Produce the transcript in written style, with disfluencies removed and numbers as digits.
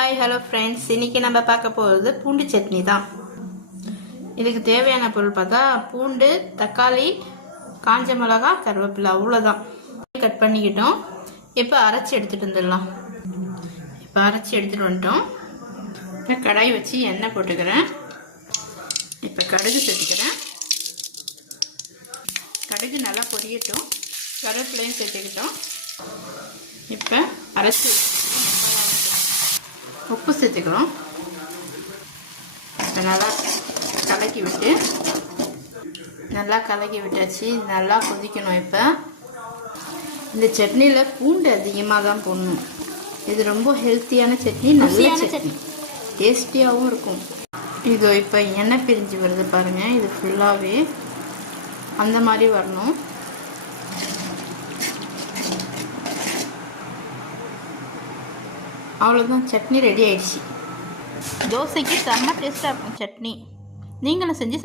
Hi hello friends, இன்றைக்கி நம்ம பார்க்க போகிறது பூண்டு சட்னி தான். இதுக்கு தேவையான பொருள் பார்த்தா பூண்டு, தக்காளி, காஞ்ச மிளகா, கருவேப்பிலை, அவ்வளோதான். கட் பண்ணிக்கிட்டோம். இப்போ அரைச்சி எடுத்துகிட்டு வந்துடலாம். இப்போ அரைச்சி எடுத்துகிட்டு வந்துட்டோம். இப்போ கடாய் வச்சு எண்ணெய் போட்டுக்கிறேன். இப்போ கடுகு சேர்த்துக்கிறேன். கடுகு நல்லா பொரியட்டும். கருவேப்பிலையும் சேர்த்துக்கிட்டோம். இப்போ அரைச்சி உப்பு சேர்த்துக்கிறோம். நல்லா கலக்கி விட்டாச்சு. நல்லா கொதிக்கணும். இப்போ இந்த சட்னியில் பூண்டு அதிகமாக தான் போடணும். இது ரொம்ப ஹெல்த்தியான சட்னி, நல்ல சட்னி, டேஸ்டியாகவும் இருக்கும். இது இப்போ எண்ணெய் பிரிஞ்சு வருது பாருங்கள். இது ஃபுல்லாகவே அந்த மாதிரி வரணும். அவ்வளோதான், சட்னி ரெடி ஆயிடுச்சு. தோசைக்கு செம்ம டேஸ்ட்டாக இருக்கும் சட்னி. நீங்களும் செஞ்சு